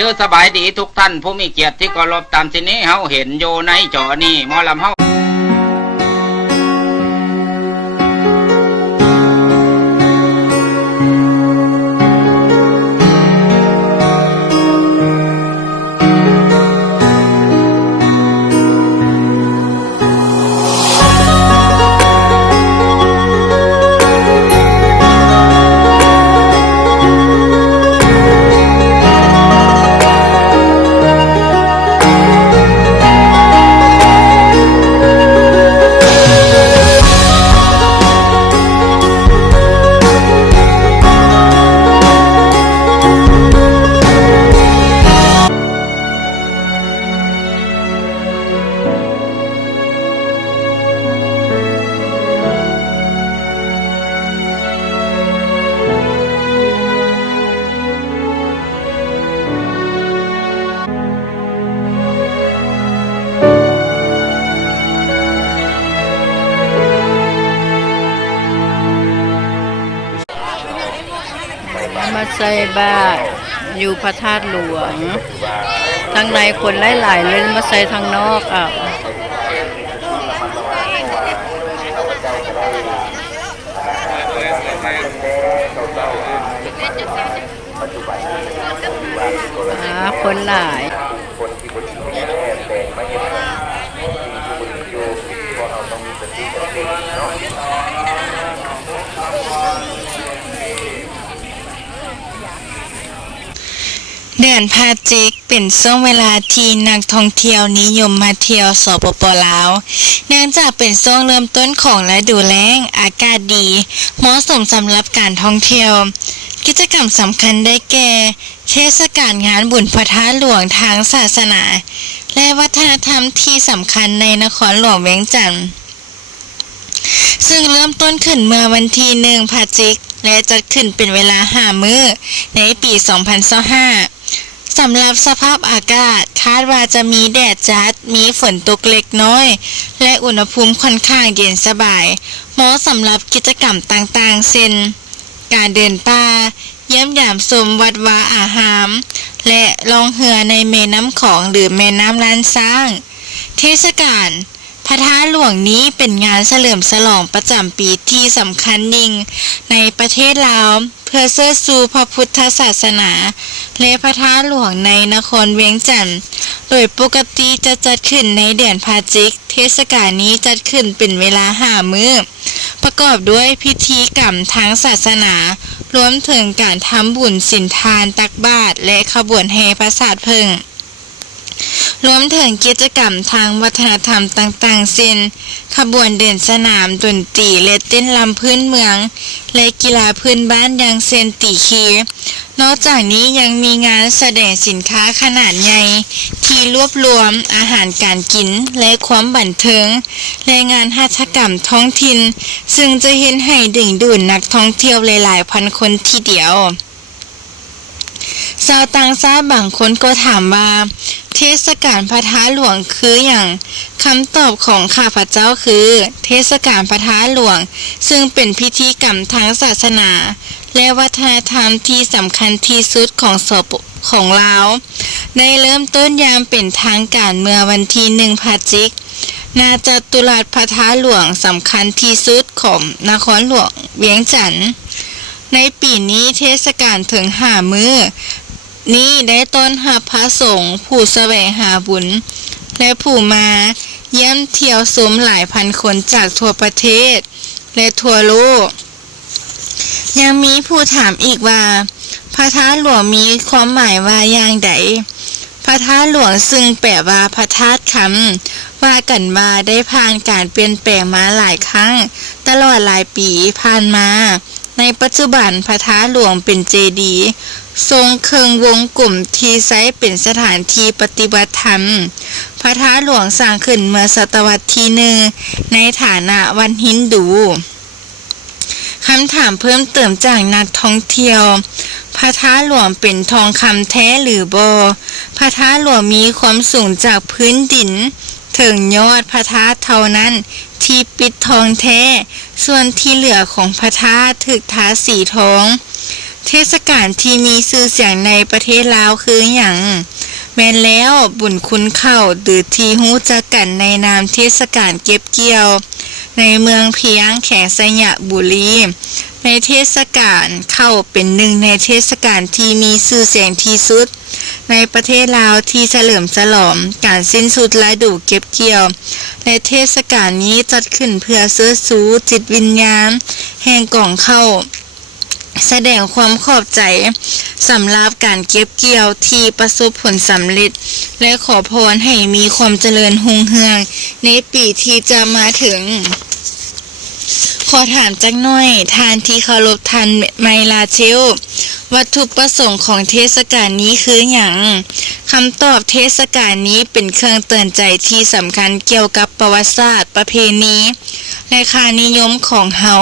หรือสบายดีทุกท่านผู้มีเกียรติที่เคารพตามที่นี้เฮาเห็นอยู่ในจอนี้หมอลำเฮามาใส่บาตรอยู่พระธาตุหลวงทางในคนหลายๆเลยมาใส่ทางนอกคนหลายเดือนพฤศจิกเป็นช่วงเวลาที่นักท่องเที่ยวนิยมมาเที่ยวสปป.ลาวเนื่องจากเป็นช่วงเริ่มต้นของฤดูแล้งอากาศดีเหมาะสมสำหรับการท่องเที่ยวกิจกรรมสำคัญได้แก่เทศกาลงานบุญพระธาตุหลวงทางศาสนาและวัฒนธรรมที่สำคัญในนครหลวงเวียงจันทร์ซึ่งเริ่มต้นขึ้นเมื่อวันที่1 พฤศจิกและจัดขึ้นเป็นเวลา5 มื้อในปี 2025สำหรับสภาพอากาศคาดว่าจะมีแดดจัดมีฝนตกเล็กน้อยและอุณหภูมิค่อนข้างเย็นสบายเหมาะสำหรับกิจกรรมต่างๆเช่นการเดินป่าเยี่ยมยามชมวัดวาอารามและล่องเรือในแม่น้ำของหรือแม่น้ำล้านช้างเทศกาลพระธาตุหลวงนี้เป็นงานเฉลิมฉลองประจำปีที่สำคัญยิ่งในประเทศลาวเพื่อเชิดชูพระพุทธศาสนาและพระธาตุหลวงในนครเวียงจันทร์โดยปกติจะจัดขึ้นในเดือนพฤศจิกเทศกาลนี้จัดขึ้นเป็นเวลา5 มื้อประกอบด้วยพิธีกรรมทางศาสนารวมถึงการทำบุญศีลทานตักบาตรและขบวนแห่พระศาสตร์เพิ่งรวมถึงกิจกรรมทางวัฒนธรรมต่างๆเช่นขบวนเดินสนามดนตรีและเต้นรำพื้นเมืองและกีฬาพื้นบ้านอย่างเช่นตีคีนอกจากนี้ยังมีงานแสดงสินค้าขนาดใหญ่ที่รวบรวมอาหารการกินและความบันเทิงและงานหัตถกรรมท้องถิ่นซึ่งจะเห็นให้ดึงดูดนักท่องเที่ยวหลายๆพันคนทีเดียวชาวต่างชาติบางคนก็ถามว่าเทศกาลพระธาตุหลวงคืออย่างคำตอบของข้าพเจ้าคือเทศกาลพระธาตุหลวงซึ่งเป็นพิธีกรรมทางศาสนาและวัฒนธรรมที่สำคัญที่สุดของลาวได้เริ่มต้นอย่างเป็นทางการเมื่อวันที่1 พฤศจิกณ จัตุรัสพระธาตุหลวงสำคัญที่สุดของนครหลวงเวียงจันทร์ในปีนี้เทศกาลถึง5 มื้อนี้ได้ต้อนรับพระสงฆ์ผู้แสวงหาบุญและผู้มาเยี่ยมเที่ยวชมหลายพันคนจากทั่วประเทศและทั่วโลกยังมีผู้ถามอีกว่าพระธาตุหลวงมีความหมายว่าอย่างใดพระธาตุหลวงซึ่งแปลว่าพระธาตุคำว่ากันว่าได้ผ่านการเปลี่ยนแปลงมาหลายครั้งตลอดหลายปีผ่านมาในปัจจุบันพระธาตุหลวงเป็นเจดีย์ทรงเคิงวงกลมที่ใช้เป็นสถานที่ปฏิบัติธรรมพระธาตุหลวงสร้างขึ้นเมื่อศตวรรษที่1ในฐานะวันฮินดูคำถามเพิ่มเติมจากนักท่องเที่ยวพระธาตุหลวงเป็นทองคำแท้หรือบ่พระธาตุหลวงมีความสูงจากพื้นดินถึงยอดพระธาตุเท่านั้นที่ปิดทองแท้ส่วนที่เหลือของพระธาตุถูกทาสีทอง เทศกาลที่มีชื่อเสียงในประเทศลาวคือหยังแม่นแล้วบุญคุณข้าวหรือที่ฮู้จักกันในนามเทศกาลเก็บเกี่ยวในเมืองเพียงแขวงสยบุรีในเทศกาลข้าวเป็นหนึ่งในเทศกาลที่มีชื่อเสียงที่สุดในประเทศลาวที่เฉลิมฉลองการสิ้นสุดฤดูเก็บเกี่ยวและเทศกาลนี้จัดขึ้นเพื่อเชิดชูจิตวิญญาณแห่งกองข้าวแสดงความขอบใจสำหรับการเก็บเกี่ยวที่ประสบผลสำเร็จและขอพรให้มีความเจริญรุ่งเรืองในปีที่จะมาถึงขอถามจักหน่อยทานที่เคารพท่านไมลาเชลวัตถุประสงค์ของเทศกาลนี้คือหยังคำตอบเทศกาลนี้เป็นเครื่องเตือนใจที่สำคัญเกี่ยวกับประวัติศาสตร์ประเพณีและค่านิยมของเฮา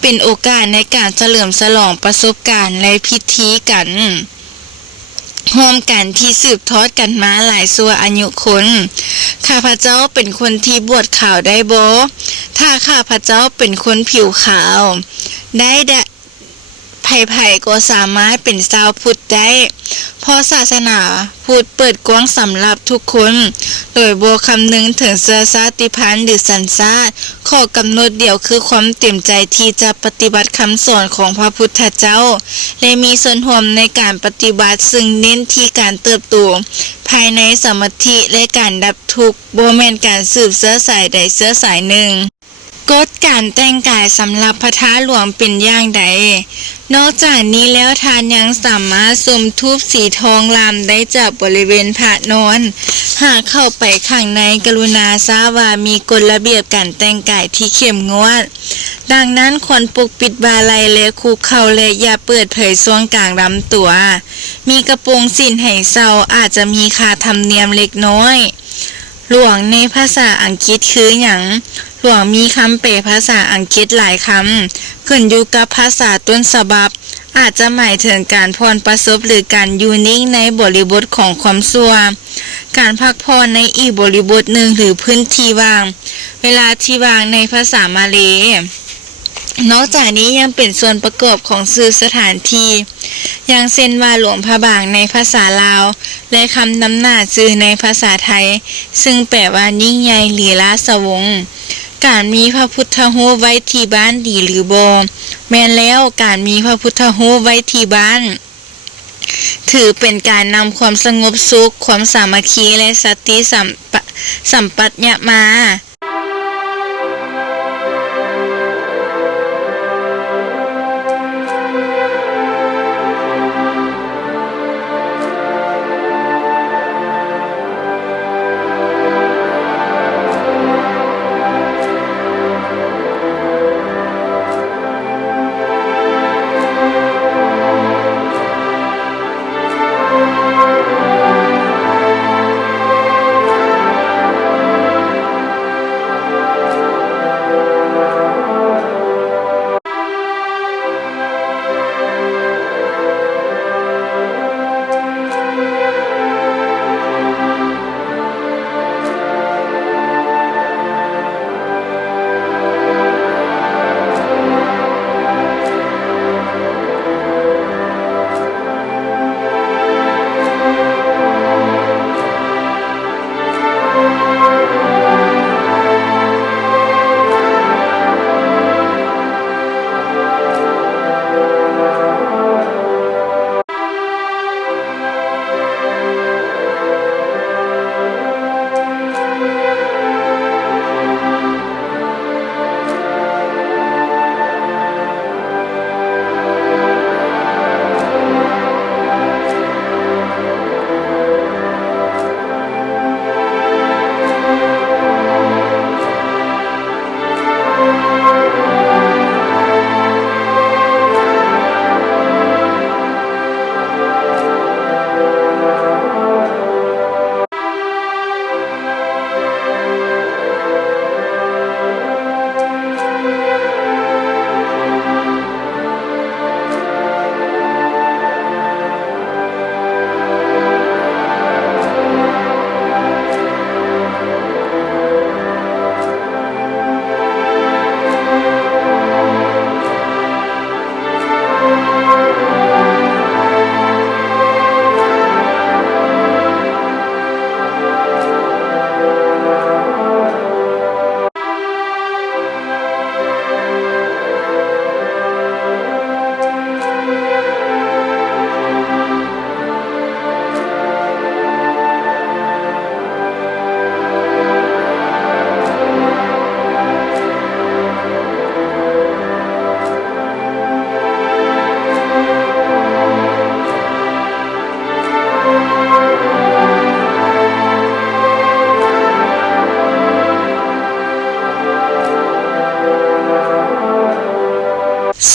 เป็นโอกาสในการเฉลิมฉลองประสบการณ์และพิธีกันร่วมกันที่สืบทอดกันมาหลายชั่วอายุคนข้าพเจ้าเป็นคนที่บวชขาวได้บ่ถ้าข้าพเจ้าเป็นคนผิวขาวได้ไผ่ๆก็สามารถเป็นชาวพุทธได้เพราะศาสนาพุทธเปิดกว้างสำหรับทุกคนโดยบ่คำนึงถึงเชื้อชาติพันธุ์หรือสัญชาติข้อกำหนดเดียวคือความเต็มใจที่จะปฏิบัติคำสอนของพระพุทธเจ้าและมีส่วนร่วมในการปฏิบัติซึ่งเน้นที่การเติบโตภายในสมาธิและการดับทุกข์บ่แม่นการสืบเชื้อสายใดเชื้อสายหนึ่งกฎการแต่งกายสำหรับพระธาตุหลวงเป็นอย่างใดนอกจากนี้แล้วทานยังสามารถชมทูปสีทองลามได้จากบริเวณพระนอนหากเข้าไปข้างในกรุณาทราบว่ามีกฎระเบียบการแต่งกายที่เข้มงวดดังนั้นควรปกปิดบาไหล่และคุกเข่าและอย่าเปิดเผยช่วงกลางลำตัวมีกระโปรงสิ้นให้เศร้าอาจจะมีค่าธรรมเนียมเล็กน้อยหลวงในภาษาอังกฤษคือหยังหลวงมีคำแปลภาษาอังกฤษหลายคำขึ้นอยู่กับภาษาต้นฉบับอาจจะหมายถึงการพรประสบหรือการอยู่นิ่งในบริบทของความชั่วการพักผ่อนในอีกบริบทหนึ่งหรือพื้นที่ว่างเวลาที่ว่างในภาษามาเลย์นอกจากนี้ยังเป็นส่วนประกอบของชื่อสถานที่อย่างเช่นว่าหลวงพระบางในภาษาลาวและคำนำหน้าชื่อในภาษาไทยซึ่งแปลว่ายิ่งใหญ่หรือราชวงศ์การมีพระพุทธรูปไว้ที่บ้านดีหรือบ่แม้นแล้วการมีพระพุทธรูปไว้ที่บ้านถือเป็นการนำความสงบสุขความสามัคคีและสันติสัมปชัญญะมา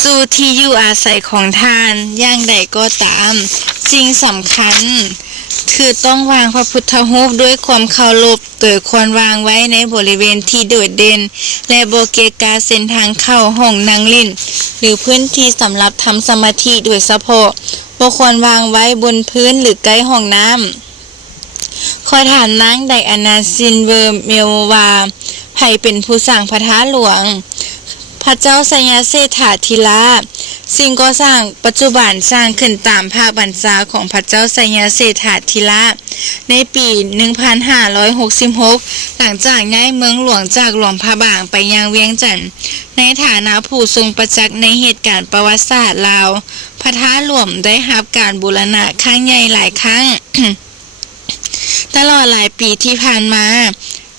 สู่ที่อยู่อาศัยของท่านอย่างใดก็ตาม สิ่งสำคัญ คือต้องวางพระพุทธรูปด้วยความเคารพโดยควรวางไว้ในบริเวณที่โดดเด่น และบ่เกะกะเส้นทางเข้าห้องนั่งเล่นหรือพื้นที่สำหรับทำสมาธิโดยเฉพาะบ่ควรวางไว้บนพื้นหรือใกล้ห้องน้ำขอถามนางไดอานาซินเวอร์เมลวาไผเป็นผู้สร้างพระธาตุหลวง พระเจ้าสัญญาเศรษฐาธิราชสิ่งก่อสร้างปัจจุบันสร้างขึ้นตามพระบัญชาของพระเจ้าสัญญาเศรษฐาธิราชในปี 1566 หลังจากย้ายเมืองหลวงจากหลวงพระบางไปยังเวียงจันทน์ในฐานะผู้ทรงประจักษ์ในเหตุการณ์ประวัติศาสตร์ลาว พระธาตุหลวงได้รับการบูรณะครั้งใหญ่หลายครั้ง ตลอดหลายปีที่ผ่านมา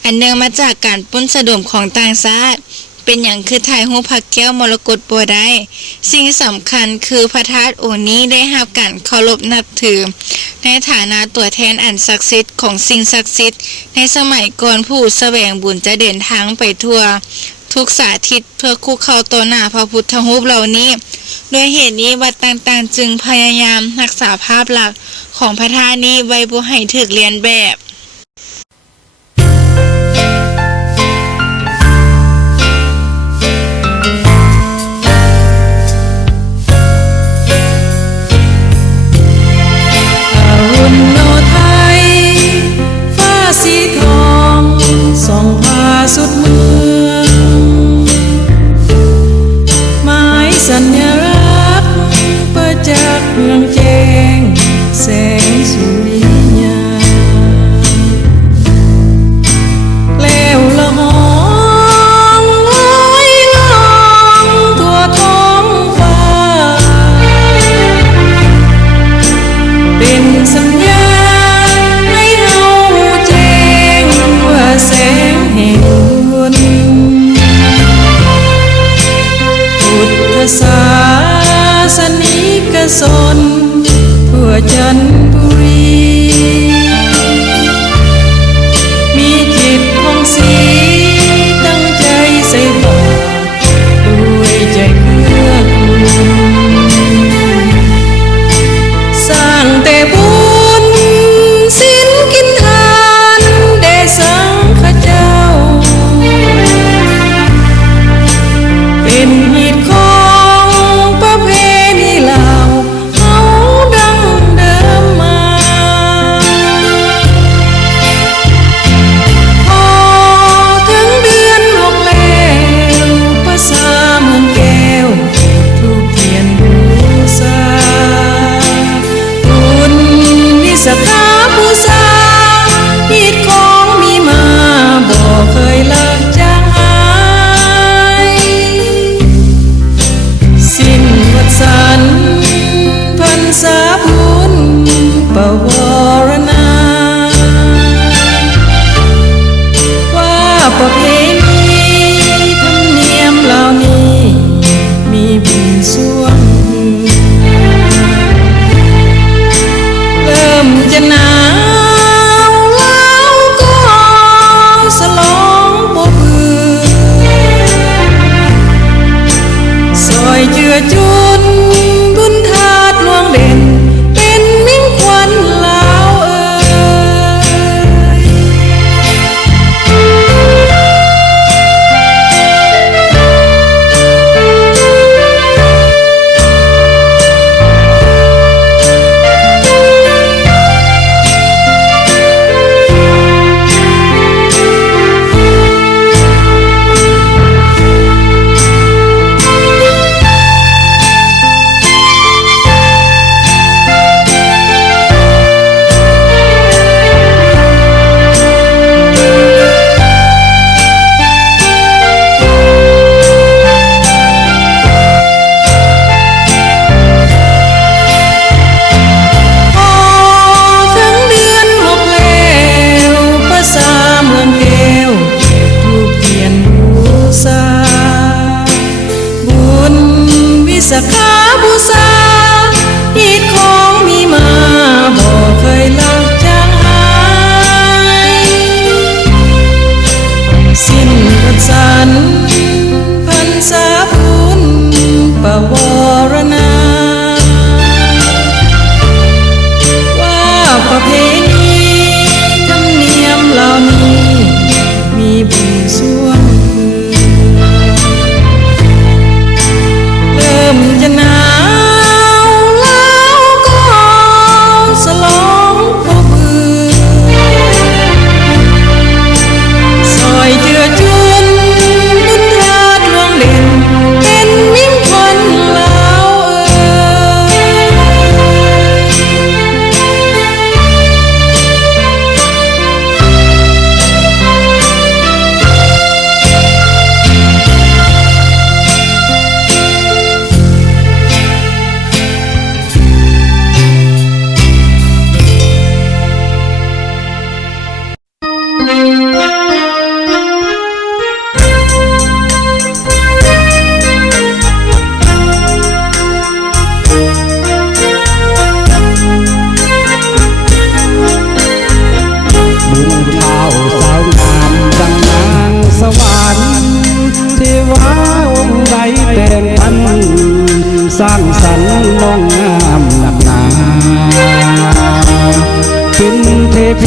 อันเนื่องมาจากการปล้นสะดมของต่างชาติเป็นอย่างคือถ่ายรูปพระแก้วมรกตบ่ได้ สิ่งสำคัญคือพระธาตุองค์นี้ได้รับการเคารพนับถือในฐานะตัวแทนอันศักดิ์สิทธิ์ของสิ่งศักดิ์สิทธิ์ในสมัยก่อนผู้แสวงบุญจะเดินทางไปทั่วทุกสาทิศเพื่อคุกเข้าต่อหน้าพระพุทธรูปเหล่านี้โดยเหตุนี้วัดต่างๆจึงพยายามรักษาภาพลักษณ์ของพระธาตุนี้ไว้บ่ให้ถูกเลียนแบบส่องพาสุดเมืองหมายสัญลักษณ์ประจักษ์เมืองแจ้งแสงสุริยา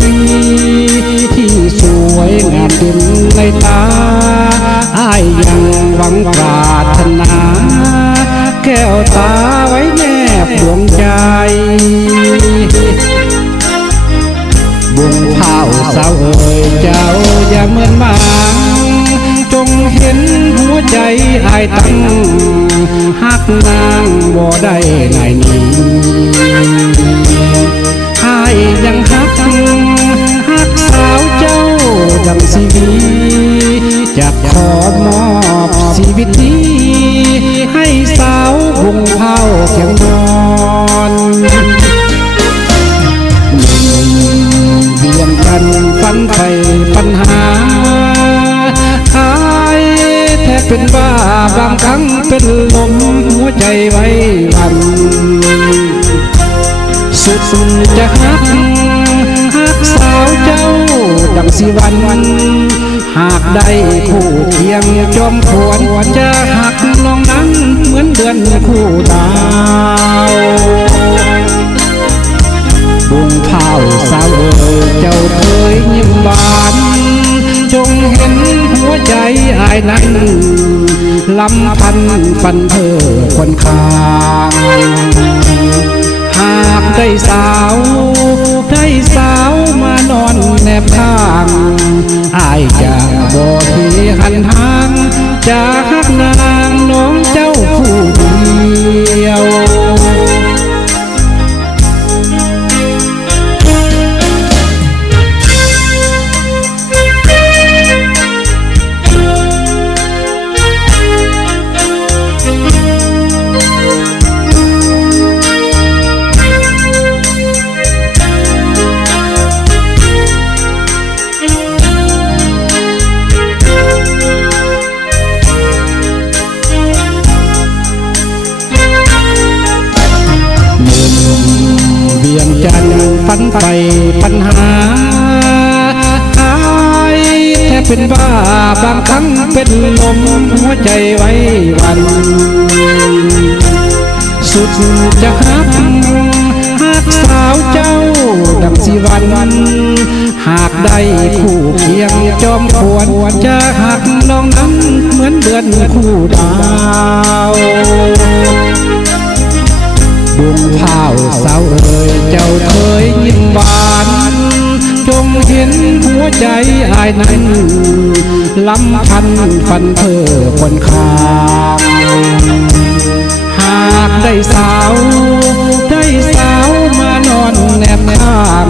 รีที่สวยงามเด่นในตาอ้ายยังหวังปรารถนาแก้วตาไว้แนบดวงใจวงเผาสาวเอ่ยเจ้าอย่าเหมือนหมาจงเห็นหัวใจอ้ายตั้งหักนางบ่ได้ไหนนี้อ้ายยังหักสาวเจ้าดังชีวิตจะขอมอบชีวิตนี้ให้สาววงเผาเคียงนอนเวียงกันฝันไปปัญหาอายแทบเป็นบ้าบางครั้งเป็นลมหัวใจไว้วันสุดจะหักสาวเจ้าดังสิวันหากได้คู่เคียงจอมขวนจะหักน้องนั้นเหมือนเดือนคู่ดาววงเผาสาวเอ่ยเจ้าเคยยิ้มบานจงเห็นหัวใจอ้ายนั้นลำพันฟันเธอคนข้างหากได้สาวมานอนแนบข้างอ้ายจะบ่ที่หันทางจะหักนางน้องเจ้าผู้เดียวเวียงจันทร์ฝันไปปัญหาอายแทบเป็นบ้าบางครั้งเป็นลมหัวใจไว้วันสุดจะหักสาวเจ้าดังสิวันหากได้คู่เคียงจอมขวนจะหักน้องนั้นเหมือนเดือนคู่ดาวดวงเผาสาวเอ่ยเจ้าเคยยิ้มหวานจงเห็นหัวใจอ้ายนั้นลำพันฟันเธอคนข้างหากได้สาวมานอนแนบข้าง